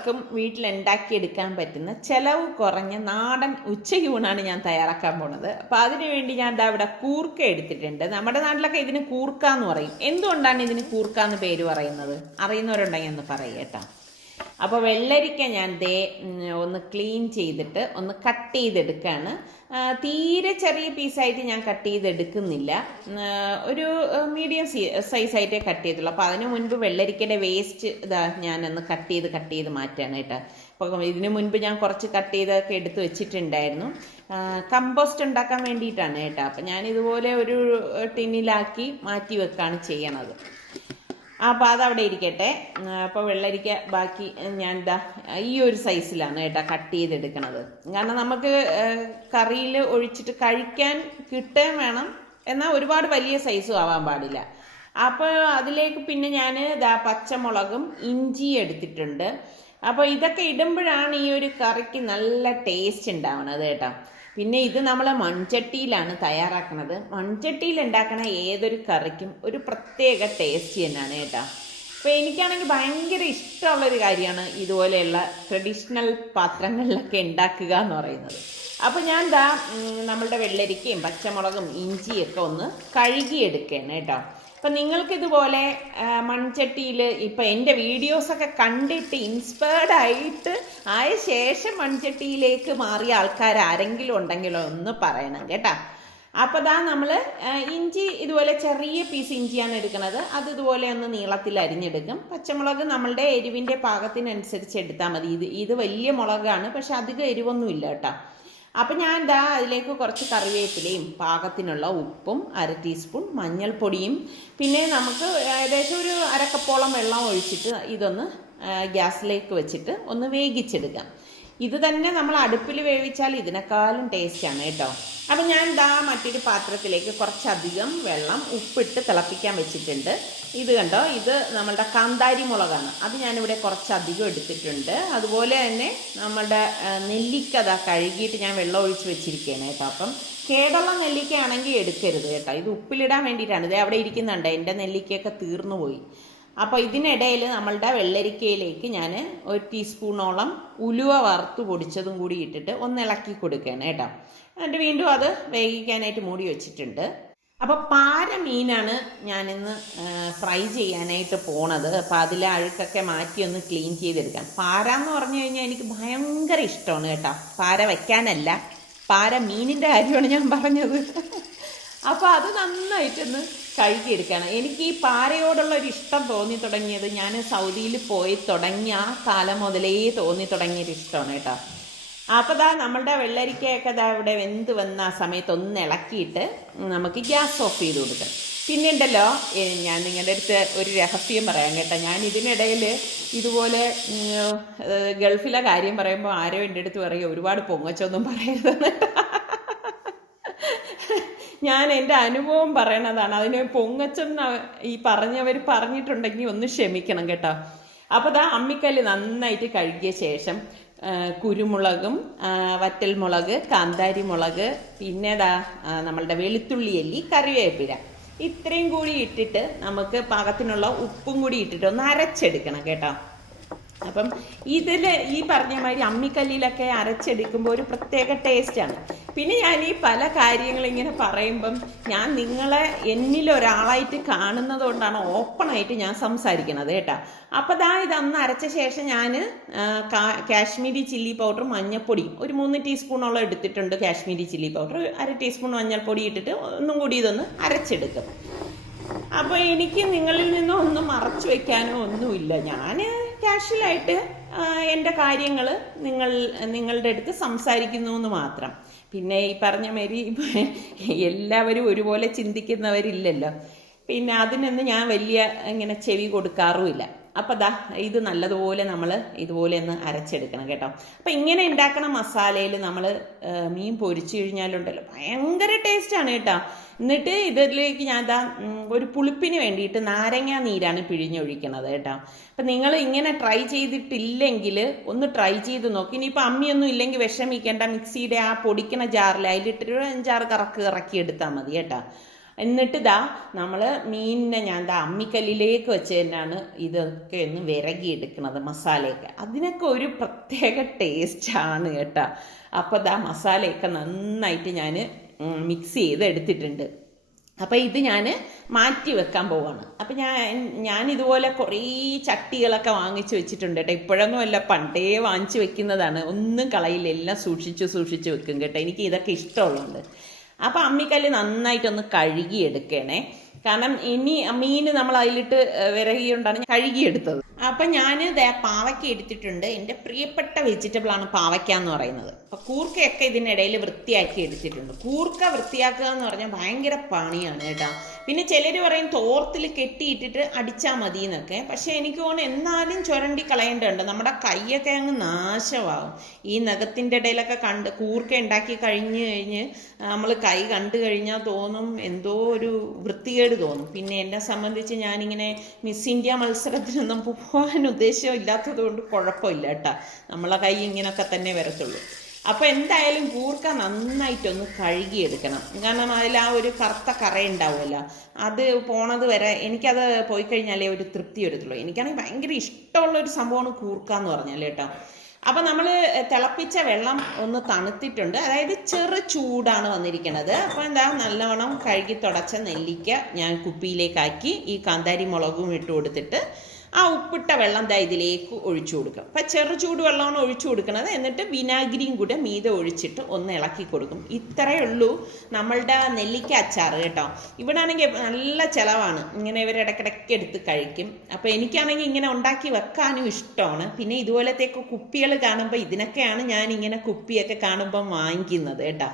പേർക്കും വീട്ടിലുണ്ടാക്കിയെടുക്കാൻ പറ്റുന്ന ചിലവ് കുറഞ്ഞ നാടൻ ഉച്ചയൂണാണ് ഞാൻ തയ്യാറാക്കാൻ പോണത്. അപ്പം അതിനുവേണ്ടി ഞാൻ ദാ ഇവിടെ കൂർക്ക എടുത്തിട്ടുണ്ട്. നമ്മുടെ നാട്ടിലൊക്കെ ഇതിന് കൂർക്ക എന്ന് പറയും. എന്തുകൊണ്ടാണ് ഇതിന് കൂർക്ക എന്ന് പേര് പറയുന്നത്? അറിയുന്നവരുണ്ടെങ്കിൽ ഒന്ന് പറയും കേട്ടോ. അപ്പോൾ വെള്ളരിക്ക ഞാൻ ഒന്ന് ക്ലീൻ ചെയ്തിട്ട് ഒന്ന് കട്ട് ചെയ്തെടുക്കുകയാണ്. തീരെ ചെറിയ പീസായിട്ട് ഞാൻ കട്ട് ചെയ്തെടുക്കുന്നില്ല, ഒരു മീഡിയം സൈസായിട്ടേ കട്ട് ചെയ്തുള്ളൂ. അപ്പോൾ അതിന് മുൻപ് വെള്ളരിക്കയുടെ വേസ്റ്റ് ഇതാ ഞാനൊന്ന് കട്ട് ചെയ്ത് മാറ്റാണ് കേട്ടോ. അപ്പോൾ ഇതിന് മുൻപ് ഞാൻ കുറച്ച് കട്ട് ചെയ്തൊക്കെ എടുത്ത് വെച്ചിട്ടുണ്ടായിരുന്നു, കമ്പോസ്റ്റ് ഉണ്ടാക്കാൻ വേണ്ടിയിട്ടാണ് കേട്ടോ. അപ്പം ഞാനിതുപോലെ ഒരു ടിന്നിലാക്കി മാറ്റി വെക്കുകയാണ് ചെയ്യണത്. അപ്പോൾ അതവിടെ ഇരിക്കട്ടെ. അപ്പോൾ വെള്ളരിക്ക ബാക്കി ഞാൻ ഈ ഒരു സൈസിലാണ് കേട്ടോ കട്ട് ചെയ്തെടുക്കണത്. കാരണം നമുക്ക് കറിയിൽ ഒഴിച്ചിട്ട് കഴിക്കാൻ കിട്ടാൻ വേണം, എന്നാൽ ഒരുപാട് വലിയ സൈസും ആവാൻ പാടില്ല. അപ്പോൾ അതിലേക്ക് പിന്നെ ഞാൻ പച്ചമുളകും ഇഞ്ചി എടുത്തിട്ടുണ്ട്. അപ്പോൾ ഇതൊക്കെ ഇടുമ്പോഴാണ് ഈ ഒരു കറിക്ക് നല്ല ടേസ്റ്റ് ഉണ്ടാവണത് കേട്ടോ. പിന്നെ ഇത് നമ്മൾ മൺചട്ടിയിലാണ് തയ്യാറാക്കുന്നത്. മൺചട്ടിയിൽ ഉണ്ടാക്കണ ഏതൊരു കറിക്കും ഒരു പ്രത്യേക ടേസ്റ്റ് തന്നെയാണ് കേട്ടോ. അപ്പോൾ എനിക്കാണെങ്കിൽ ഭയങ്കര ഇഷ്ടമുള്ളൊരു കാര്യമാണ് ഇതുപോലെയുള്ള ട്രഡീഷണൽ പാത്രങ്ങളിലൊക്കെ ഉണ്ടാക്കുക എന്ന് പറയുന്നത്. അപ്പോൾ ഞാൻ നമ്മളുടെ വെള്ളരിക്കയും പച്ചമുളകും ഇഞ്ചിയൊക്കെ ഒന്ന് കഴുകിയെടുക്കുകയാണ് കേട്ടോ. അപ്പം നിങ്ങൾക്കിതുപോലെ മൺചട്ടിയിൽ ഇപ്പം എൻ്റെ വീഡിയോസൊക്കെ കണ്ടിട്ട് ഇൻസ്പയർഡ് ആയ ശേഷം മൺചട്ടിയിലേക്ക് മാറിയ ആൾക്കാർ ആരെങ്കിലും ഉണ്ടെങ്കിലോ ഒന്ന് പറയണം കേട്ടോ. അപ്പോൾ നമ്മൾ ഇഞ്ചി ഇതുപോലെ ചെറിയ പീസ് ഇഞ്ചിയാണ് എടുക്കുന്നത്. അത് ഇതുപോലെ ഒന്ന് നീളത്തിൽ അരിഞ്ഞെടുക്കും. പച്ചമുളക് നമ്മളുടെ എരിവിൻ്റെ പാകത്തിനനുസരിച്ച് എടുത്താൽ മതി. ഇത് വലിയ മുളകാണ്, പക്ഷെ അധികം എരിവൊന്നുമില്ല കേട്ടോ. അപ്പം ഞാൻ അതിലേക്ക് കുറച്ച് കറിവേപ്പിലയും പാകത്തിനുള്ള ഉപ്പും 1/2 ടീസ്പൂൺ മഞ്ഞൾപ്പൊടിയും പിന്നെ നമുക്ക് ഏകദേശം ഒരു അരക്കപ്പോളം വെള്ളം ഒഴിച്ചിട്ട് ഇതൊന്ന് ഗ്യാസിലേക്ക് വെച്ചിട്ട് ഒന്ന് വേവിച്ചെടുക്കാം. ഇത് തന്നെ നമ്മൾ അടുപ്പിൽ വേവിച്ചാൽ ഇതിനേക്കാളും ടേസ്റ്റാണ് കേട്ടോ. അപ്പം ഞാൻ മറ്റൊരു പാത്രത്തിലേക്ക് കുറച്ചധികം വെള്ളം ഉപ്പിട്ട് തിളപ്പിക്കാൻ വെച്ചിട്ടുണ്ട്. ഇത് കണ്ടോ, ഇത് നമ്മളുടെ കാന്താരി മുളകാണ്. അത് ഞാനിവിടെ കുറച്ചധികം എടുത്തിട്ടുണ്ട്. അതുപോലെ തന്നെ നമ്മളുടെ നെല്ലിക്ക കഴുകിയിട്ട് ഞാൻ വെള്ളം ഒഴിച്ച് വെച്ചിരിക്കുകയാണ് കേട്ടോ. അപ്പം കേടുള്ള നെല്ലിക്കയാണെങ്കിൽ എടുക്കരുത് കേട്ടോ. ഇത് ഉപ്പിലിടാൻ വേണ്ടിയിട്ടാണ്. ഇത് അവിടെ ഇരിക്കുന്നുണ്ട്, എൻ്റെ നെല്ലിക്കയൊക്കെ തീർന്നു പോയി. അപ്പോൾ ഇതിനിടയിൽ നമ്മളുടെ വെള്ളരിക്കയിലേക്ക് ഞാൻ 1 ടീസ്പൂണോളം ഉലുവ വറുത്ത് പൊടിച്ചതും കൂടി ഇട്ടിട്ട് ഒന്ന് ഇളക്കി കൊടുക്കുകയാണ് കേട്ടോ. എന്നിട്ട് വീണ്ടും അത് വേവിക്കാനായിട്ട് മൂടി വെച്ചിട്ടുണ്ട്. അപ്പോൾ പാര മീനാണ് ഞാനിന്ന് ഫ്രൈ ചെയ്യാനായിട്ട് പോണത്. അപ്പോൾ അതിലെ അഴുക്കൊക്കെ മാറ്റി ഒന്ന് ക്ലീൻ ചെയ്തെടുക്കാം. പാര എന്ന് പറഞ്ഞു കഴിഞ്ഞാൽ എനിക്ക് ഭയങ്കര ഇഷ്ടമാണ് കേട്ടോ. പാര വയ്ക്കാനല്ല, പാര മീനിൻ്റെ കാര്യമാണ് ഞാൻ പറഞ്ഞത്. അപ്പോൾ അത് നന്നായിട്ടൊന്ന് കഴുകിയെടുക്കുകയാണ്. എനിക്ക് ഈ പാരയോടുള്ള ഒരു ഇഷ്ടം തോന്നി തുടങ്ങിയത് ഞാൻ സൗദിയിൽ പോയി തുടങ്ങിയ ആ കാലം മുതലേ തോന്നി തുടങ്ങിയൊരു ഇഷ്ടമാണ് കേട്ടോ. അപ്പോൾ നമ്മളുടെ വെള്ളരിക്കയൊക്കെ ഇവിടെ വെന്ത് വന്ന ആ സമയത്ത് ഒന്ന് ഇളക്കിയിട്ട് നമുക്ക് ഗ്യാസ് ഓഫ് ചെയ്ത് കൊടുക്കാം. പിന്നെ ഉണ്ടല്ലോ, ഞാൻ നിങ്ങളുടെ അടുത്ത് ഒരു രഹസ്യം പറയാം കേട്ടോ. ഞാൻ ഇതിനിടയിൽ ഇതുപോലെ ഗൾഫിലെ കാര്യം പറയുമ്പോൾ ആരോ എൻ്റെ അടുത്ത് പറയും ഒരുപാട് പൊങ്ങച്ചൊന്നും പറയരുതെന്ന്. ഞാൻ എൻ്റെ അനുഭവം പറയണതാണ്. അതിന് പൊങ്ങച്ചെന്ന് ഈ പറഞ്ഞവർ പറഞ്ഞിട്ടുണ്ടെങ്കിൽ ഒന്ന് ക്ഷമിക്കണം കേട്ടോ. അപ്പോൾ അമ്മിക്കല്ല് നന്നായിട്ട് കഴുകിയ ശേഷം കുരുമുളകും വറ്റൽമുളക്, കാന്താരി മുളക്, പിന്നെ നമ്മളുടെ വെളുത്തുള്ളി അല്ലി, കറിവേപ്പില ഇത്രയും കൂടി ഇട്ടിട്ട് നമുക്ക് പാകത്തിനുള്ള ഉപ്പും കൂടി ഇട്ടിട്ട് ഒന്ന് അരച്ചെടുക്കണം കേട്ടോ. അപ്പം ഇതിൽ ഈ പറഞ്ഞ മാതിരി അമ്മിക്കല്ലിലൊക്കെ അരച്ചെടുക്കുമ്പോൾ ഒരു പ്രത്യേക ടേസ്റ്റാണ്. പിന്നെ ഞാൻ ഈ പല കാര്യങ്ങളിങ്ങനെ പറയുമ്പം ഞാൻ നിങ്ങളെ എന്നിലൊരാളായിട്ട് കാണുന്നത് കൊണ്ടാണ് ഓപ്പണായിട്ട് ഞാൻ സംസാരിക്കണത് കേട്ടോ. അപ്പോൾ ഇതന്ന് അരച്ച ശേഷം ഞാൻ കാശ്മീരി ചില്ലി പൗഡർ, മഞ്ഞൾപ്പൊടിയും ഒരു 3 ടീസ്പൂണോളം എടുത്തിട്ടുണ്ട്. കാശ്മീരി ചില്ലി പൗഡർ 1/2 ടീസ്പൂൺ മഞ്ഞൾപ്പൊടി ഇട്ടിട്ട് ഒന്നും കൂടി ഇതൊന്ന് അരച്ചെടുക്കും. അപ്പോൾ എനിക്ക് നിങ്ങളിൽ നിന്നും ഒന്നും മറച്ചു വെക്കാനോ ഒന്നുമില്ല. ഞാൻ കാഷ്വലായിട്ട് എൻ്റെ കാര്യങ്ങൾ നിങ്ങളുടെ അടുത്ത് സംസാരിക്കുന്നു എന്ന് മാത്രം. പിന്നെ ഈ പറഞ്ഞ മാതിരി എല്ലാവരും ഒരുപോലെ ചിന്തിക്കുന്നവരില്ലല്ലോ. പിന്നെ അതിനൊന്നും ഞാൻ വലിയ ഇങ്ങനെ ചെവി കൊടുക്കാറുമില്ല. അപ്പം ഇത് നല്ലതുപോലെ നമ്മൾ ഇതുപോലെ ഒന്ന് അരച്ചെടുക്കണം കേട്ടോ. അപ്പം ഇങ്ങനെ ഉണ്ടാക്കണ മസാലയിൽ നമ്മൾ മീൻ പൊരിച്ചു കഴിഞ്ഞാലുണ്ടല്ലോ ഭയങ്കര ടേസ്റ്റാണ് കേട്ടോ. എന്നിട്ട് ഇതിലേക്ക് ഞാൻ ഒരു പുളിപ്പിന് വേണ്ടിയിട്ട് നാരങ്ങ നീരാണ് പിഴിഞ്ഞൊഴിക്കണത് കേട്ടോ. അപ്പം നിങ്ങൾ ഇങ്ങനെ ട്രൈ ചെയ്തിട്ടില്ലെങ്കിൽ ഒന്ന് ട്രൈ ചെയ്ത് നോക്കി. ഇനിയിപ്പോൾ അമ്മിയൊന്നും ഇല്ലെങ്കിൽ വിഷമിക്കേണ്ട, മിക്സിയുടെ ആ പൊടിക്കണ ജാറിൽ അതിലിട്ടൊരു 5-6 കറക്കി എടുത്താൽ മതി കേട്ടോ. എന്നിട്ട് നമ്മൾ മീനിനെ ഞാൻ അമ്മിക്കല്ലിലേക്ക് വെച്ച് തന്നെയാണ് ഇതൊക്കെ ഒന്ന് വിരകിയെടുക്കുന്നത്, മസാലയൊക്കെ. അതിനൊക്കെ ഒരു പ്രത്യേക ടേസ്റ്റാണ് കേട്ടോ. അപ്പോൾ മസാലയൊക്കെ നന്നായിട്ട് ഞാൻ മിക്സ് ചെയ്ത് എടുത്തിട്ടുണ്ട്. അപ്പോൾ ഇത് ഞാൻ മാറ്റി വെക്കാൻ പോവാണ്. അപ്പം ഞാൻ ഇതുപോലെ കുറേ ചട്ടികളൊക്കെ വാങ്ങിച്ച് വെച്ചിട്ടുണ്ട് കേട്ടോ. ഇപ്പോഴൊന്നും അല്ല, പണ്ടേ വാങ്ങിച്ച് വെക്കുന്നതാണ്. ഒന്നും കളയില്ല, എല്ലാം സൂക്ഷിച്ച് വെക്കും കേട്ടോ. എനിക്ക് ഇതൊക്കെ ഇഷ്ടമുള്ളതുകൊണ്ട്. അപ്പം അമ്മിക്കല്ല് നന്നായിട്ടൊന്ന് കഴുകിയെടുക്കണേ. കാരണം ഇനി മീൻ നമ്മൾ അതിലിട്ട് വിരകിയോണ്ടാണ് കഴുകിയെടുത്തത്. അപ്പം ഞാൻ പാവയ്ക്ക എടുത്തിട്ടുണ്ട്. എൻ്റെ പ്രിയപ്പെട്ട വെജിറ്റബിളാണ് പാവയ്ക്ക എന്ന് പറയുന്നത്. അപ്പം കൂർക്കയൊക്കെ ഇതിനിടയിൽ വൃത്തിയാക്കി എടുത്തിട്ടുണ്ട്. കൂർക്ക വൃത്തിയാക്കുക എന്ന് പറഞ്ഞാൽ ഭയങ്കര പണിയാണ് കേട്ടോ. പിന്നെ ചിലർ പറയും തോർത്തിൽ കെട്ടിയിട്ടിട്ട് അടിച്ചാൽ മതി എന്നൊക്കെ. പക്ഷെ എനിക്ക് തോന്നുന്നു എന്നാലും ചുരണ്ടി കളയേണ്ടതുണ്ട്. നമ്മുടെ കൈയൊക്കെ അങ്ങ് നാശമാകും. ഈ നഖത്തിൻ്റെ ഇടയിലൊക്കെ കൂർക്ക ഉണ്ടാക്കി കഴിഞ്ഞ് നമ്മൾ കൈ കണ്ടു കഴിഞ്ഞാൽ തോന്നും എന്തോ ഒരു വൃത്തികേട് തോന്നും. പിന്നെ എന്നെ സംബന്ധിച്ച് ഞാനിങ്ങനെ മിസ് ഇന്ത്യ മത്സരത്തിനൊന്നും പോകാൻ ഉദ്ദേശം ഇല്ലാത്തത് കൊണ്ട് കുഴപ്പമില്ല കേട്ടോ. നമ്മളെ കൈ ഇങ്ങനെയൊക്കെ തന്നെ വരത്തുള്ളൂ. അപ്പോൾ എന്തായാലും കൂർക്ക നന്നായിട്ടൊന്ന് കഴുകിയെടുക്കണം. കാരണം അതിൽ ആ ഒരു കറുത്ത കറ ഉണ്ടാവുമല്ലോ, അത് പോണത് വരെ എനിക്കത് പോയി കഴിഞ്ഞാലേ ഒരു തൃപ്തി വരത്തുള്ളൂ. എനിക്കാണെങ്കിൽ ഭയങ്കര ഇഷ്ടമുള്ളൊരു സംഭവമാണ് കൂർക്ക എന്ന് പറഞ്ഞാൽ കേട്ടോ. അപ്പം നമ്മൾ തിളപ്പിച്ച വെള്ളം ഒന്ന് തണുത്തിട്ടുണ്ട്, അതായത് ചെറു ചൂടാണ് വന്നിരിക്കുന്നത്. അപ്പോൾ നല്ലവണ്ണം കഴുകി തുടച്ച നെല്ലിക്ക ഞാൻ കുപ്പിയിലേക്കാക്കി ഈ കാന്താരി മുളകും ഇട്ട് കൊടുത്തിട്ട് ആ ഉപ്പിട്ട വെള്ളം ഇതിലേക്ക് ഒഴിച്ചു കൊടുക്കും. അപ്പം ചെറു ചൂട് വെള്ളമാണ് ഒഴിച്ചു കൊടുക്കുന്നത്. എന്നിട്ട് വിനാഗിരിയും കൂടെ മീതെ ഒഴിച്ചിട്ട് ഒന്ന് ഇളക്കി കൊടുക്കും. ഇത്രയേ ഉള്ളൂ നമ്മളുടെ നെല്ലിക്ക അച്ചാർ കേട്ടോ. ഇവിടെ ആണെങ്കിൽ നല്ല ചിലവാണ്, ഇങ്ങനെ ഇവർ ഇടയ്ക്കിടയ്ക്ക് എടുത്ത് കഴിക്കും. അപ്പോൾ എനിക്കാണെങ്കിൽ ഇങ്ങനെ ഉണ്ടാക്കി വെക്കാനും ഇഷ്ടമാണ്. പിന്നെ ഇതുപോലത്തെയൊക്കെ കുപ്പികൾ കാണുമ്പോൾ ഇതിനൊക്കെയാണ് ഞാൻ ഇങ്ങനെ കുപ്പിയൊക്കെ കാണുമ്പോൾ വാങ്ങിക്കുന്നത് കേട്ടോ.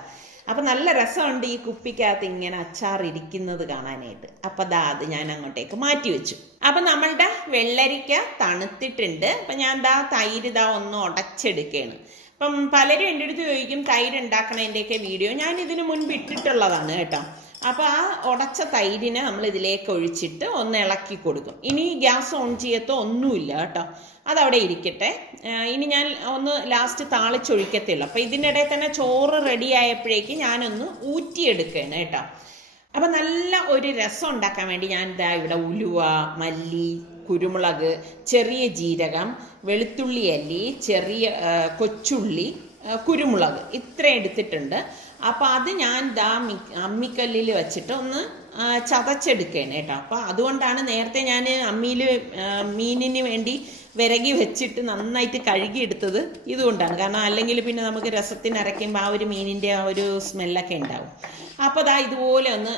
അപ്പം നല്ല രസമുണ്ട് ഈ കുപ്പിക്കകത്ത് ഇങ്ങനെ അച്ചാർ ഇരിക്കുന്നത് കാണാനായിട്ട്. അപ്പം അത് ഞാൻ അങ്ങോട്ടേക്ക് മാറ്റി വെച്ചു. അപ്പം നമ്മളുടെ വെള്ളരിക്ക തണുത്തിട്ടുണ്ട്. അപ്പം ഞാൻ തൈര് ഒന്ന് ഉടച്ചെടുക്കുകയാണ്. അപ്പം പലരും എൻ്റെ അടുത്ത് ചോദിക്കും തൈര് ഉണ്ടാക്കണതിൻ്റെയൊക്കെ വീഡിയോ. ഞാൻ ഇതിന് മുൻപ് ഇട്ടിട്ടുള്ളതാണ് കേട്ടോ. അപ്പോൾ ആ ഉടച്ച തൈരിനെ നമ്മൾ ഇതിലേക്ക് ഒഴിച്ചിട്ട് ഒന്ന് ഇളക്കി കൊടുക്കും. ഇനി ഗ്യാസ് ഓൺ ചെയ്യത്തോ ഒന്നുമില്ല കേട്ടോ, അതവിടെ ഇരിക്കട്ടെ. ഇനി ഞാൻ ഒന്ന് ലാസ്റ്റ് താളിച്ചൊഴിക്കത്തുള്ളൂ. അപ്പോൾ ഇതിനിടയിൽ തന്നെ ചോറ് റെഡി ആയപ്പോഴേക്ക് ഞാനൊന്ന് ഊറ്റിയെടുക്കുകയാണ് കേട്ടോ. അപ്പം നല്ല ഒരു രസം ഉണ്ടാക്കാൻ വേണ്ടി ഞാൻ ഇവിടെ ഉലുവ, മല്ലി, കുരുമുളക്, ചെറിയ ജീരകം, വെളുത്തുള്ളി അല്ലി, ചെറിയ കൊച്ചുള്ളി, കുരുമുളക് ഇത്ര എടുത്തിട്ടുണ്ട്. അപ്പോൾ അത് ഞാൻ അമ്മിക്കല്ലിൽ വെച്ചിട്ട് ഒന്ന് ചതച്ചെടുക്കുകയാണ് കേട്ടോ. അപ്പോൾ അതുകൊണ്ടാണ് നേരത്തെ ഞാൻ അമ്മിയിൽ മീനിന് വേണ്ടി വിരകി വെച്ചിട്ട് നന്നായിട്ട് കഴുകിയെടുത്തത് ഇതുകൊണ്ടാണ്. കാരണം അല്ലെങ്കിൽ പിന്നെ നമുക്ക് രസത്തിന് അരയ്ക്കുമ്പോൾ ആ ഒരു മീനിൻ്റെ ആ ഒരു സ്മെല്ലൊക്കെ ഉണ്ടാവും. അപ്പോൾ ഇതുപോലെ ഒന്ന്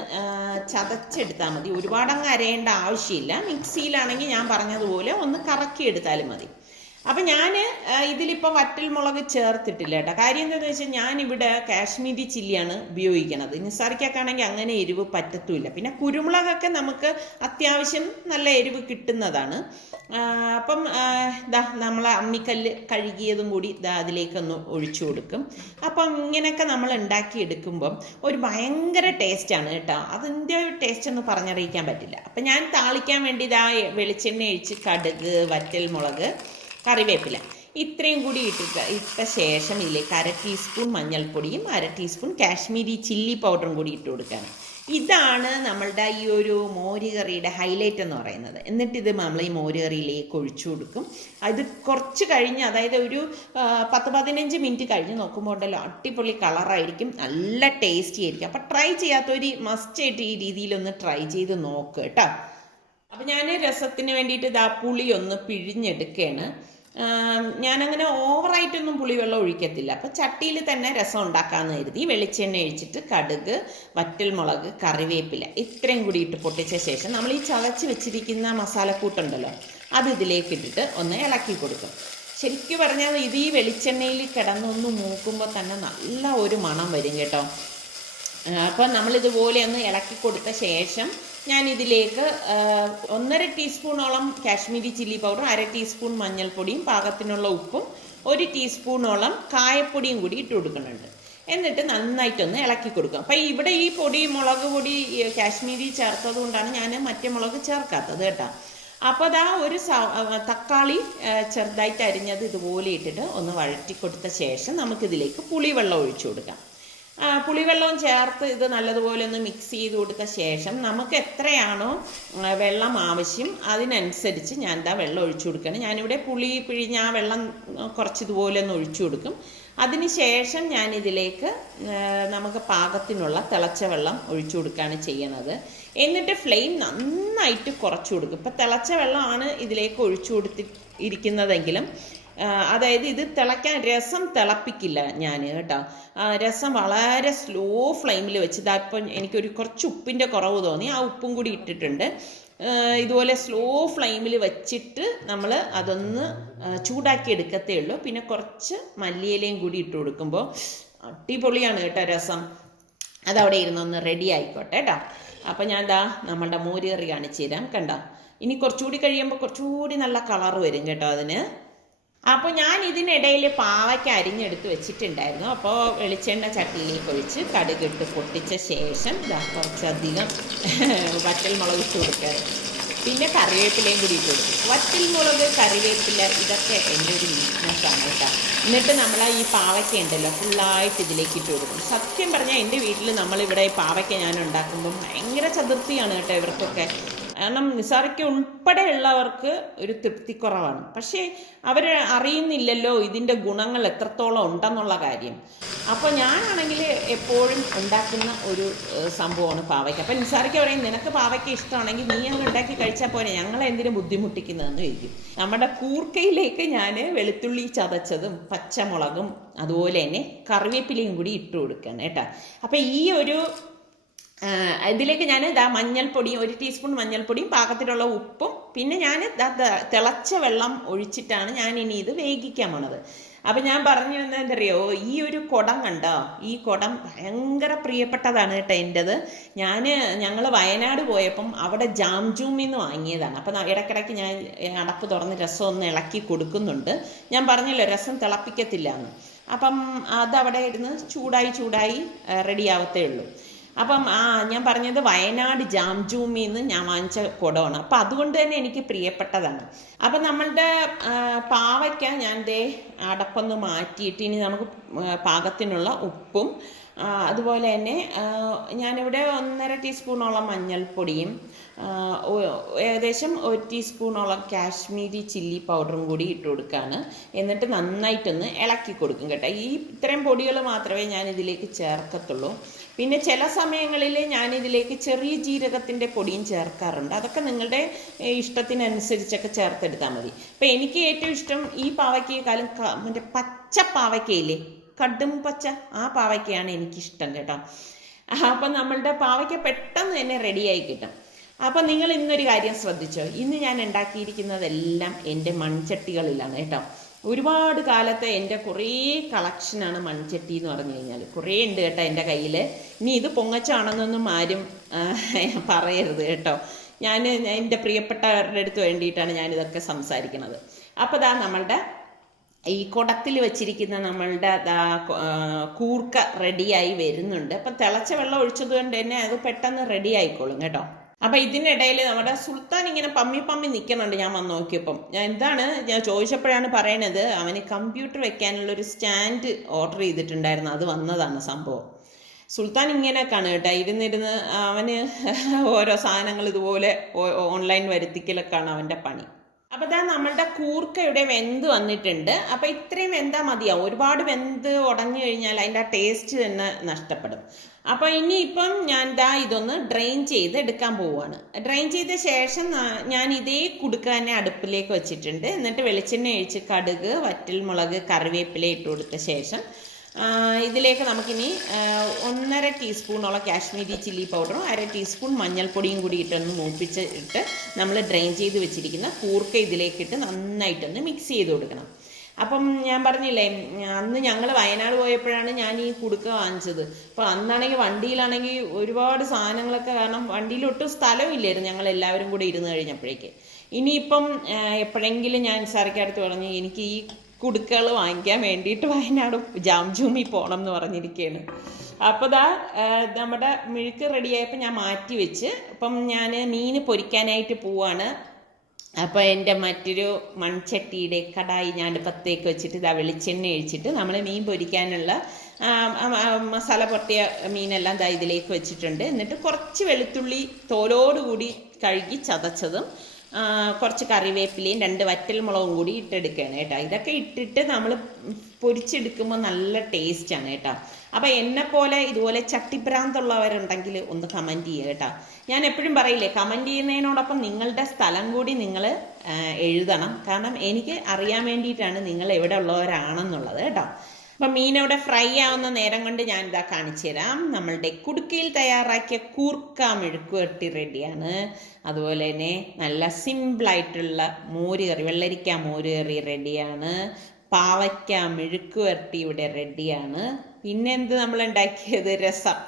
ചതച്ചെടുത്താൽ മതി. ഒരുപാടങ്ങ് അരയേണ്ട ആവശ്യമില്ല. മിക്സിയിലാണെങ്കിൽ ഞാൻ പറഞ്ഞതുപോലെ ഒന്ന് കറക്കിയെടുത്താലും മതി. അപ്പം ഞാൻ ഇതിലിപ്പോൾ വറ്റൽ മുളക് ചേർത്തിട്ടില്ല കേട്ടോ. കാര്യം എന്താണെന്ന് വെച്ചാൽ ഞാനിവിടെ കാശ്മീരി ചില്ലിയാണ് ഉപയോഗിക്കുന്നത്. നിസാറിക്കാണെങ്കിൽ അങ്ങനെ എരിവ് പറ്റത്തുമില്ല. പിന്നെ കുരുമുളകൊക്കെ നമുക്ക് അത്യാവശ്യം നല്ല എരിവ് കിട്ടുന്നതാണ്. അപ്പം നമ്മൾ അമ്മിക്കല്ല് കഴുകിയതും കൂടി അതിലേക്കൊന്ന് ഒഴിച്ചു കൊടുക്കും. അപ്പം ഇങ്ങനെയൊക്കെ നമ്മൾ ഉണ്ടാക്കിയെടുക്കുമ്പം ഒരു ഭയങ്കര ടേസ്റ്റാണ് കേട്ടോ. അതിൻ്റെ ടേസ്റ്റ് ഒന്നും പറഞ്ഞറിയിക്കാൻ പറ്റില്ല. അപ്പം ഞാൻ താളിക്കാൻ വേണ്ടി വെളിച്ചെണ്ണ ഒഴിച്ച് കടുക്, വറ്റൽ മുളക്, കറിവേപ്പില ഇത്രയും കൂടി ഇട്ട ശേഷം ഇതിലേക്ക് 1/2 ടീസ്പൂൺ മഞ്ഞൾപ്പൊടിയും 1/2 ടീസ്പൂൺ കാശ്മീരി ചില്ലി പൗഡറും കൂടി ഇട്ട് കൊടുക്കുകയാണ്. ഇതാണ് നമ്മളുടെ ഈ ഒരു മോരുകറിയുടെ ഹൈലൈറ്റ് എന്ന് പറയുന്നത്. എന്നിട്ട് ഇത് നമ്മൾ ഈ മോരുകറിയിലേക്ക് ഒഴിച്ചു കൊടുക്കും. അത് കുറച്ച് കഴിഞ്ഞ്, അതായത് ഒരു 10-15 മിനിറ്റ് കഴിഞ്ഞ് നോക്കുമ്പോൾ ഉണ്ടല്ലോ അടിപൊളി കളറായിരിക്കും, നല്ല ടേസ്റ്റി ആയിരിക്കും. അപ്പം ട്രൈ ചെയ്യാത്തൊരു മസ്റ്റായിട്ട് ഈ രീതിയിലൊന്ന് ട്രൈ ചെയ്ത് നോക്കുക കേട്ടോ. അപ്പം ഞാൻ രസത്തിന് വേണ്ടിയിട്ട് പുളി ഒന്ന് പിഴിഞ്ഞെടുക്കുകയാണ്. ഞാനങ്ങനെ ഓവറായിട്ടൊന്നും പുളിവെള്ളം ഒഴിക്കത്തില്ല. അപ്പം ചട്ടിയിൽ തന്നെ രസം ഉണ്ടാക്കാമെന്ന് കരുതി വെളിച്ചെണ്ണ ഒഴിച്ചിട്ട് കടുക്, വറ്റൽ മുളക്, കറിവേപ്പില ഇത്രയും കൂടി ഇട്ട് പൊട്ടിച്ച ശേഷം നമ്മൾ ഈ ചതച്ച് വെച്ചിരിക്കുന്ന മസാലക്കൂട്ടുണ്ടല്ലോ അത് ഇതിലേക്ക് ഇട്ടിട്ട് ഒന്ന് ഇളക്കി കൊടുക്കും. ശരിക്കും പറഞ്ഞാൽ ഇത് ഈ വെളിച്ചെണ്ണയിൽ കിടന്നൊന്ന് മൂക്കുമ്പോൾ തന്നെ നല്ല ഒരു മണം വരും കേട്ടോ. അപ്പം നമ്മളിതുപോലെ ഒന്ന് ഇളക്കി കൊടുത്ത ശേഷം ഞാൻ ഇതിലേക്ക് 1/2 ടീസ്പൂണോളം കാശ്മീരി ചില്ലി പൗഡർ, 1/2 ടീസ്പൂൺ മഞ്ഞൾപ്പൊടിയും പാകത്തിനുള്ള ഉപ്പും 1 ടീസ്പൂണോളം കായപ്പൊടിയും കൂടി ഇട്ട് കൊടുക്കുന്നുണ്ട്. എന്നിട്ട് നന്നായിട്ടൊന്ന് ഇളക്കി കൊടുക്കും. അപ്പം ഇവിടെ ഈ പൊടി മുളക് പൊടി കാശ്മീരി ചേർത്തത് കൊണ്ടാണ് ഞാൻ മറ്റേ മുളക് ചേർക്കാത്തത് കേട്ടോ. അപ്പോൾ ഒരു തക്കാളി ചെറുതായിട്ട് അരിഞ്ഞത് ഇതുപോലെ ഇട്ടിട്ട് ഒന്ന് വഴറ്റി കൊടുത്ത ശേഷം നമുക്കിതിലേക്ക് പുളിവെള്ളം ഒഴിച്ചു കൊടുക്കാം. പുളിവെള്ളവും ചേർത്ത് ഇത് നല്ലതുപോലെ ഒന്ന് മിക്സ് ചെയ്ത് കൊടുത്ത ശേഷം നമുക്ക് എത്രയാണോ വെള്ളം ആവശ്യം അതിനനുസരിച്ച് ഞാൻ ഇതാ വെള്ളം ഒഴിച്ചു കൊടുക്കുകയാണ്. ഞാനിവിടെ പുളി പിഴിഞ്ഞ് ആ വെള്ളം കുറച്ച് ഇതുപോലെ ഒന്ന് ഒഴിച്ചു കൊടുക്കും. അതിനുശേഷം ഞാനിതിലേക്ക് നമുക്ക് പാകത്തിനുള്ള തിളച്ച വെള്ളം ഒഴിച്ചു കൊടുക്കുകയാണ് ചെയ്യണത്. എന്നിട്ട് ഫ്ലെയിം നന്നായിട്ട് കുറച്ചു കൊടുക്കും. ഇപ്പം തിളച്ച വെള്ളമാണ് ഇതിലേക്ക് ഒഴിച്ചു കൊടുത്തിരിക്കുന്നതെങ്കിലും അതായത് ഇത് രസം തിളപ്പിക്കില്ല ഞാൻ കേട്ടോ. രസം വളരെ സ്ലോ ഫ്ലെയിമിൽ വെച്ച് ഇപ്പം എനിക്കൊരു കുറച്ച് ഉപ്പിൻ്റെ കുറവ് തോന്നി, ആ ഉപ്പും കൂടി ഇട്ടിട്ടുണ്ട്. ഇതുപോലെ സ്ലോ ഫ്ലെയിമിൽ വെച്ചിട്ട് നമ്മൾ അതൊന്ന് ചൂടാക്കി എടുക്കത്തേ ഉള്ളൂ. പിന്നെ കുറച്ച് മല്ലിയിലയും കൂടി ഇട്ട് കൊടുക്കുമ്പോൾ അടിപൊളിയാണ് കേട്ടോ രസം. അതവിടെ ഇരുന്നൊന്ന് റെഡി ആയിക്കോട്ടെ കേട്ടോ. അപ്പം ഞാൻ നമ്മളുടെ മോര് കറി കാണിച്ചു തരാം. കണ്ടോ, ഇനി കുറച്ചുകൂടി കഴിയുമ്പോൾ കുറച്ചുകൂടി നല്ല കളർ വരും കേട്ടോ അതിന്. അപ്പോൾ ഞാൻ ഇതിനിടയിൽ പാവയ്ക്ക അരിഞ്ഞെടുത്ത് വെച്ചിട്ടുണ്ടായിരുന്നു. അപ്പോൾ വെളിച്ചെണ്ണ ചട്ടിയിലേക്ക് ഒഴിച്ച് കടുകിട്ട് പൊട്ടിച്ച ശേഷം കുറച്ചധികം വറ്റൽമുളക് ഇട്ട് കൊടുക്കുക. പിന്നെ കറിവേപ്പിലയും കൂടി ഇട്ട് കൊടുക്കും. വറ്റൽമുളക്, കറിവേപ്പില ഇതൊക്കെ എൻ്റെ ഒരു വീക്ക്നെസ്സാണ് കേട്ടോ. എന്നിട്ട് നമ്മൾ ഈ പാവയ്ക്ക ഉണ്ടല്ലോ ഫുള്ളായിട്ട് ഇതിലേക്ക് ഇട്ട് കൊടുക്കും. സത്യം പറഞ്ഞാൽ എൻ്റെ വീട്ടിൽ നമ്മളിവിടെ ഈ പാവയ്ക്ക ഞാൻ ഉണ്ടാക്കുമ്പം ഭയങ്കര ചതുർത്ഥിയാണ് കേട്ടോ ഇവർക്കൊക്കെ. കാരണം നിസാറിക്ക് ഉൾപ്പെടെയുള്ളവർക്ക് ഒരു തൃപ്തിക്കുറവാണ്. പക്ഷേ അവർ അറിയുന്നില്ലല്ലോ ഇതിൻ്റെ ഗുണങ്ങൾ എത്രത്തോളം ഉണ്ടെന്നുള്ള കാര്യം. അപ്പോൾ ഞാനാണെങ്കിൽ എപ്പോഴും ഉണ്ടാക്കുന്ന ഒരു സംഭവമാണ് പാവയ്ക്ക. അപ്പം നിസാറിക്ക് പറയും, നിനക്ക് പാവയ്ക്ക ഇഷ്ടമാണെങ്കിൽ നീ അങ്ങ് ഉണ്ടാക്കി കഴിച്ചാൽ പോരെ, ഞങ്ങളെ എന്തിനും ബുദ്ധിമുട്ടിക്കുന്നതെന്ന് ചോദിക്കും. നമ്മുടെ കൂർക്കയിലേക്ക് ഞാൻ വെളുത്തുള്ളി ചതച്ചതും പച്ചമുളകും അതുപോലെ തന്നെ കറിവേപ്പിലയും കൂടി ഇട്ട് കൊടുക്കുകയാണ് കേട്ടോ. അപ്പം ഈ ഒരു ഇതിലേക്ക് ഞാൻ മഞ്ഞൾപ്പൊടിയും 1 ടീസ്പൂൺ മഞ്ഞൾപ്പൊടിയും പാകത്തിലുള്ള ഉപ്പും പിന്നെ ഞാൻ തിളച്ച വെള്ളം ഒഴിച്ചിട്ടാണ് ഞാൻ ഇനി ഇത് വേവിക്കാൻ പോണത്. അപ്പം ഞാൻ പറഞ്ഞു വന്നത് എന്തറിയോ, ഈ ഒരു കുടം കണ്ടോ, ഈ കുടം ഭയങ്കര പ്രിയപ്പെട്ടതാണ് കേട്ടോ എൻ്റെത്. ഞങ്ങൾ വയനാട് പോയപ്പം അവിടെ ജാംജൂമിന്ന് വാങ്ങിയതാണ്. അപ്പം ഇടയ്ക്കിടയ്ക്ക് ഞാൻ അടപ്പ് തുറന്ന് രസം ഒന്ന് ഇളക്കി കൊടുക്കുന്നുണ്ട്. ഞാൻ പറഞ്ഞല്ലോ രസം തിളപ്പിക്കത്തില്ല എന്ന്. അപ്പം അതവിടെ ഇരുന്ന് ചൂടായി റെഡി ആവത്തേ ഉള്ളൂ. അപ്പം ഞാൻ പറഞ്ഞത് വയനാട് ജാംജൂമിന്ന് ഞാൻ വാങ്ങിച്ച കുടമാണ്. അപ്പം അതുകൊണ്ട് തന്നെ എനിക്ക് പ്രിയപ്പെട്ടതാണ്. അപ്പം നമ്മളുടെ പാവയ്ക്ക ഞാൻ അടപ്പൊന്ന് മാറ്റിയിട്ട് ഇനി നമുക്ക് പാകത്തിനുള്ള ഉപ്പും അതുപോലെ തന്നെ ഞാനിവിടെ 1.5 ടീസ്പൂണോളം മഞ്ഞൾപ്പൊടിയും ഏകദേശം 1 ടീസ്പൂണോളം കാശ്മീരി ചില്ലി പൗഡറും കൂടി ഇട്ട് കൊടുക്കുകയാണ്. എന്നിട്ട് നന്നായിട്ടൊന്ന് ഇളക്കി കൊടുക്കും കേട്ടോ. ഇത്രയും പൊടികൾ മാത്രമേ ഞാൻ ഇതിലേക്ക് ചേർക്കത്തുള്ളൂ. പിന്നെ ചില സമയങ്ങളിൽ ഞാനിതിലേക്ക് ചെറിയ ജീരകത്തിൻ്റെ പൊടിയും ചേർക്കാറുണ്ട്. അതൊക്കെ നിങ്ങളുടെ ഇഷ്ടത്തിനനുസരിച്ചൊക്കെ ചേർത്തെടുത്താൽ മതി. ഇപ്പം എനിക്ക് ഏറ്റവും ഇഷ്ടം ഈ പാവയ്ക്കയെക്കാളും മറ്റേ പച്ച പാവയ്ക്കയില്ലേ, കടും പച്ച, ആ പാവയ്ക്കയാണ് എനിക്കിഷ്ടം കേട്ടോ. അപ്പം നമ്മളുടെ പാവയ്ക്ക പെട്ടെന്ന് തന്നെ റെഡിയായി കിട്ടും. അപ്പം നിങ്ങൾ ഇന്നൊരു കാര്യം ശ്രദ്ധിച്ചോ, ഇന്ന് ഞാൻ ഉണ്ടാക്കിയിരിക്കുന്നതെല്ലാം എൻ്റെ മൺചട്ടികളിലാണ് കേട്ടോ. ഒരുപാട് കാലത്തെ എൻ്റെ കുറേ കളക്ഷനാണ് മൺചട്ടി എന്ന് പറഞ്ഞു കഴിഞ്ഞാൽ. കുറേ ഉണ്ട് കേട്ടോ എൻ്റെ കയ്യിൽ. ഇനി ഇത് പൊങ്ങച്ചാണെന്നൊന്നും ആരും പറയരുത് കേട്ടോ. ഞാൻ എൻ്റെ പ്രിയപ്പെട്ടവരുടെ അടുത്ത് വേണ്ടിയിട്ടാണ് ഞാനിതൊക്കെ സംസാരിക്കുന്നത്. അപ്പോൾ നമ്മളുടെ ഈ കുടത്തിൽ വെച്ചിരിക്കുന്ന നമ്മളുടെ കൂർക്ക റെഡിയായി വരുന്നുണ്ട്. അപ്പം തിളച്ച വെള്ളം ഒഴിച്ചത് കൊണ്ട് തന്നെ അത് പെട്ടെന്ന് റെഡി ആയിക്കോളും കേട്ടോ. അപ്പം ഇതിനിടയിൽ നമ്മുടെ സുൽത്താൻ ഇങ്ങനെ പമ്മി നിൽക്കുന്നുണ്ട്. ഞാൻ വന്ന് നോക്കിയപ്പം ഞാൻ ചോദിച്ചപ്പോഴാണ് പറയണത്, അവന് കമ്പ്യൂട്ടർ വെക്കാനുള്ളൊരു സ്റ്റാൻഡ് ഓർഡർ ചെയ്തിട്ടുണ്ടായിരുന്നു, അത് വന്നതാണ് സംഭവം. സുൽത്താൻ ഇങ്ങനെയൊക്കെയാണ് കേട്ടോ, ഇരുന്നിരുന്ന് അവന് ഓരോ സാധനങ്ങൾ ഇതുപോലെ ഓൺലൈൻ വരുത്തിക്കലൊക്കെയാണ് അവൻ്റെ പണി. അപ്പോൾ നമ്മളുടെ കൂർക്ക ഇവിടെ വെന്ത് വന്നിട്ടുണ്ട്. അപ്പോൾ ഇത്രയും വെന്താൽ മതിയാവും. ഒരുപാട് വെന്ത് ഉടഞ്ഞു കഴിഞ്ഞാൽ അതിൻ്റെ ആ ടേസ്റ്റ് തന്നെ നഷ്ടപ്പെടും. അപ്പോൾ ഇനിയിപ്പം ഞാൻ ഇതൊന്ന് ഡ്രെയിൻ ചെയ്ത് എടുക്കാൻ പോവുകയാണ്. ഡ്രെയിൻ ചെയ്ത ശേഷം ഞാൻ ഇതേ കുടുക്ക തന്നെ അടുപ്പിലേക്ക് വെച്ചിട്ടുണ്ട്. എന്നിട്ട് വെളിച്ചെണ്ണ ഒഴിച്ച് കടുക്, വറ്റൽമുളക്, കറിവേപ്പില ഇട്ട് കൊടുത്ത ശേഷം ഇതിലേക്ക് നമുക്കിനി 1.5 ടീസ്പൂണോളം കാശ്മീരി ചില്ലി പൗഡറും 1/2 ടീസ്പൂൺ മഞ്ഞൾപ്പൊടിയും കൂടി ഇട്ടൊന്ന് മൂപ്പിച്ചിട്ട് നമ്മൾ ഡ്രെയിൻ ചെയ്ത് വെച്ചിരിക്കുന്ന കൂർക്ക ഇതിലേക്കിട്ട് നന്നായിട്ടൊന്ന് മിക്സ് ചെയ്ത് കൊടുക്കണം. അപ്പം ഞാൻ പറഞ്ഞില്ലേ, അന്ന് ഞങ്ങൾ വയനാട് പോയപ്പോഴാണ് ഞാൻ ഈ കുടുക്ക വാങ്ങിച്ചത്. അപ്പോൾ അന്നാണെങ്കിൽ വണ്ടിയിലാണെങ്കിൽ ഒരുപാട് സാധനങ്ങളൊക്കെ, കാരണം വണ്ടിയിൽ ഒട്ടും സ്ഥലമില്ലായിരുന്നു ഞങ്ങൾ എല്ലാവരും കൂടി ഇരുന്ന് കഴിഞ്ഞപ്പോഴേക്ക്. ഇനിയിപ്പം എപ്പോഴെങ്കിലും ഞാൻ സാറിക്കടുത്ത് പറഞ്ഞ് എനിക്ക് ഈ കുടുക്കകൾ വാങ്ങിക്കാൻ വേണ്ടിയിട്ട് വയനാട് ജാംജൂമി പോകണം എന്ന് പറഞ്ഞിരിക്കുകയാണ്. അപ്പോൾ നമ്മുടെ മെഴുക്ക് റെഡിയായപ്പോൾ ഞാൻ മാറ്റി വെച്ച് ഇപ്പം ഞാൻ മീൻ പൊരിക്കാനായിട്ട് പോവാണ്. അപ്പോൾ എൻ്റെ മറ്റൊരു മൺചട്ടിയുടെ കടായി ഞാൻ അടുപ്പത്തേക്ക് വെച്ചിട്ട് ഇതാ വെളിച്ചെണ്ണ ഒഴിച്ചിട്ട് നമ്മൾ മീൻ പൊരിക്കാനുള്ള മസാല പൊട്ടിയ മീനെല്ലാം ദാ ഇതിലേക്ക് വെച്ചിട്ടുണ്ട്. എന്നിട്ട് കുറച്ച് വെളുത്തുള്ളി തോലോടുകൂടി കഴുകി ചതച്ചതും കുറച്ച് കറിവേപ്പിലയും 2 വറ്റൽമുളകും കൂടി ഇട്ടെടുക്കുകയാണ് കേട്ടോ. ഇതൊക്കെ ഇട്ടിട്ട് നമ്മൾ പൊരിച്ചെടുക്കുമ്പോൾ നല്ല ടേസ്റ്റാണ് കേട്ടോ. അപ്പോൾ എന്നെപ്പോലെ ഇതുപോലെ ചട്ടിഭ്രാന്തുള്ളവരുണ്ടെങ്കിൽ ഒന്ന് കമൻറ്റ് ചെയ്യുക കേട്ടോ. ഞാൻ എപ്പോഴും പറയില്ലേ, കമൻറ്റ് ചെയ്യുന്നതിനോടൊപ്പം നിങ്ങളുടെ സ്ഥലം കൂടി നിങ്ങൾ എഴുതണം. കാരണം എനിക്ക് അറിയാൻ വേണ്ടിയിട്ടാണ് നിങ്ങൾ എവിടെ ഉള്ളവരാണെന്നുള്ളത് കേട്ടോ. അപ്പം മീനവിടെ ഫ്രൈ ആവുന്ന നേരം കൊണ്ട് ഞാൻ ഇതാ കാണിച്ചു തരാം. നമ്മളുടെ കുടുക്കയിൽ തയ്യാറാക്കിയ കൂർക്ക മെഴുക്കുവരട്ടി റെഡിയാണ്. അതുപോലെ തന്നെ നല്ല സിമ്പിളായിട്ടുള്ള മോരുകറി, വെള്ളരിക്ക മോരുകറി റെഡിയാണ്. പാവയ്ക്ക മെഴുക്കുവരട്ടി ഇവിടെ റെഡിയാണ്. പിന്നെ എന്ത് നമ്മൾ ഉണ്ടാക്കിയത്, രസം.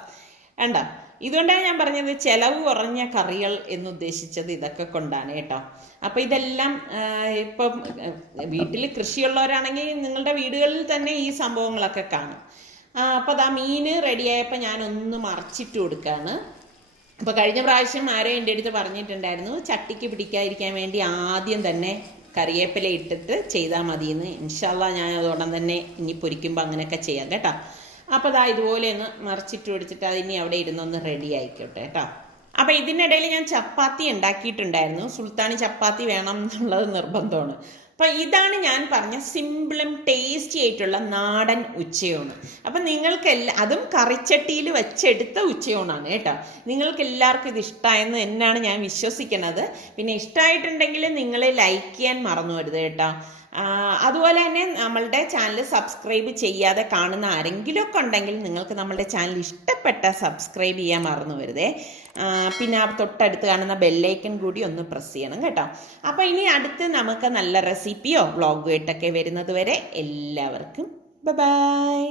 കണ്ടോ, ഇതുകൊണ്ടാണ് ഞാൻ പറഞ്ഞത് ചിലവ് കുറഞ്ഞ കറികൾ എന്നുദ്ദേശിച്ചത് ഇതൊക്കെ കൊണ്ടാണ് കേട്ടോ. അപ്പോൾ ഇതെല്ലാം ഇപ്പം വീട്ടിൽ കൃഷിയുള്ളവരാണെങ്കിൽ നിങ്ങളുടെ വീടുകളിൽ തന്നെ ഈ സംഭവങ്ങളൊക്കെ കാണും. അപ്പോൾ അതാ മീൻ റെഡിയായപ്പോൾ ഞാനൊന്ന് മറച്ചിട്ട് കൊടുക്കുകയാണ്. അപ്പോൾ കഴിഞ്ഞ പ്രാവശ്യം ആരോ എൻ്റെ അടുത്ത് പറഞ്ഞിട്ടുണ്ടായിരുന്നു ചട്ടിക്ക് പിടിക്കാതിരിക്കാൻ വേണ്ടി ആദ്യം തന്നെ കറിവേപ്പില ഇട്ടിട്ട് ചെയ്താൽ മതിയെന്ന്. ഇൻഷാല്ലാ ഞാൻ അതോടൊപ്പം തന്നെ ഇനി പൊരിക്കുമ്പോൾ അങ്ങനെയൊക്കെ ചെയ്യാം കേട്ടോ. അപ്പോൾ അതാ ഇതുപോലെ ഒന്ന് മറിച്ചിട്ട് പിടിച്ചിട്ട് അതിനി അവിടെ ഇരുന്നൊന്ന് റെഡി ആയിക്കോട്ടെ കേട്ടോ. അപ്പോൾ ഇതിനിടയിൽ ഞാൻ ചപ്പാത്തി ഉണ്ടാക്കിയിട്ടുണ്ടായിരുന്നു. സുൽത്താനി ചപ്പാത്തി വേണം എന്നുള്ളത് നിർബന്ധമാണ്. അപ്പോൾ ഇതാണ് ഞാൻ പറഞ്ഞ സിമ്പിളും ടേസ്റ്റി ആയിട്ടുള്ള നാടൻ ഉച്ചയൂണ്. അപ്പം അതും കറിച്ചട്ടിയിൽ വെച്ചെടുത്ത ഉച്ചയൂണാണ് കേട്ടോ. നിങ്ങൾക്ക് എല്ലാവർക്കും ഇത് ഇഷ്ടമായെന്ന് എന്നാണ് ഞാൻ വിശ്വസിക്കുന്നത്. പിന്നെ ഇഷ്ടമായിട്ടുണ്ടെങ്കിൽ നിങ്ങൾ ലൈക്ക് ചെയ്യാൻ മറന്നു വരുത് കേട്ടോ. അതുപോലെ തന്നെ നമ്മളുടെ ചാനൽ സബ്സ്ക്രൈബ് ചെയ്യാതെ കാണുന്ന ആരെങ്കിലുമൊക്കെ ഉണ്ടെങ്കിൽ നിങ്ങൾക്ക് നമ്മളുടെ ചാനൽ ഇഷ്ടപ്പെട്ട സബ്സ്ക്രൈബ് ചെയ്യാൻ മറന്നു വരുതേ. പിന്നെ തൊട്ടടുത്ത് കാണുന്ന ബെല്ലൈക്കൺ കൂടി ഒന്ന് പ്രസ് ചെയ്യണം കേട്ടോ. അപ്പോൾ ഇനി അടുത്ത് നമുക്ക് നല്ല റെസിപ്പിയോ വ്ളോഗോ ആയിട്ടൊക്കെ വരുന്നത് വരെ എല്ലാവർക്കും ബൈ.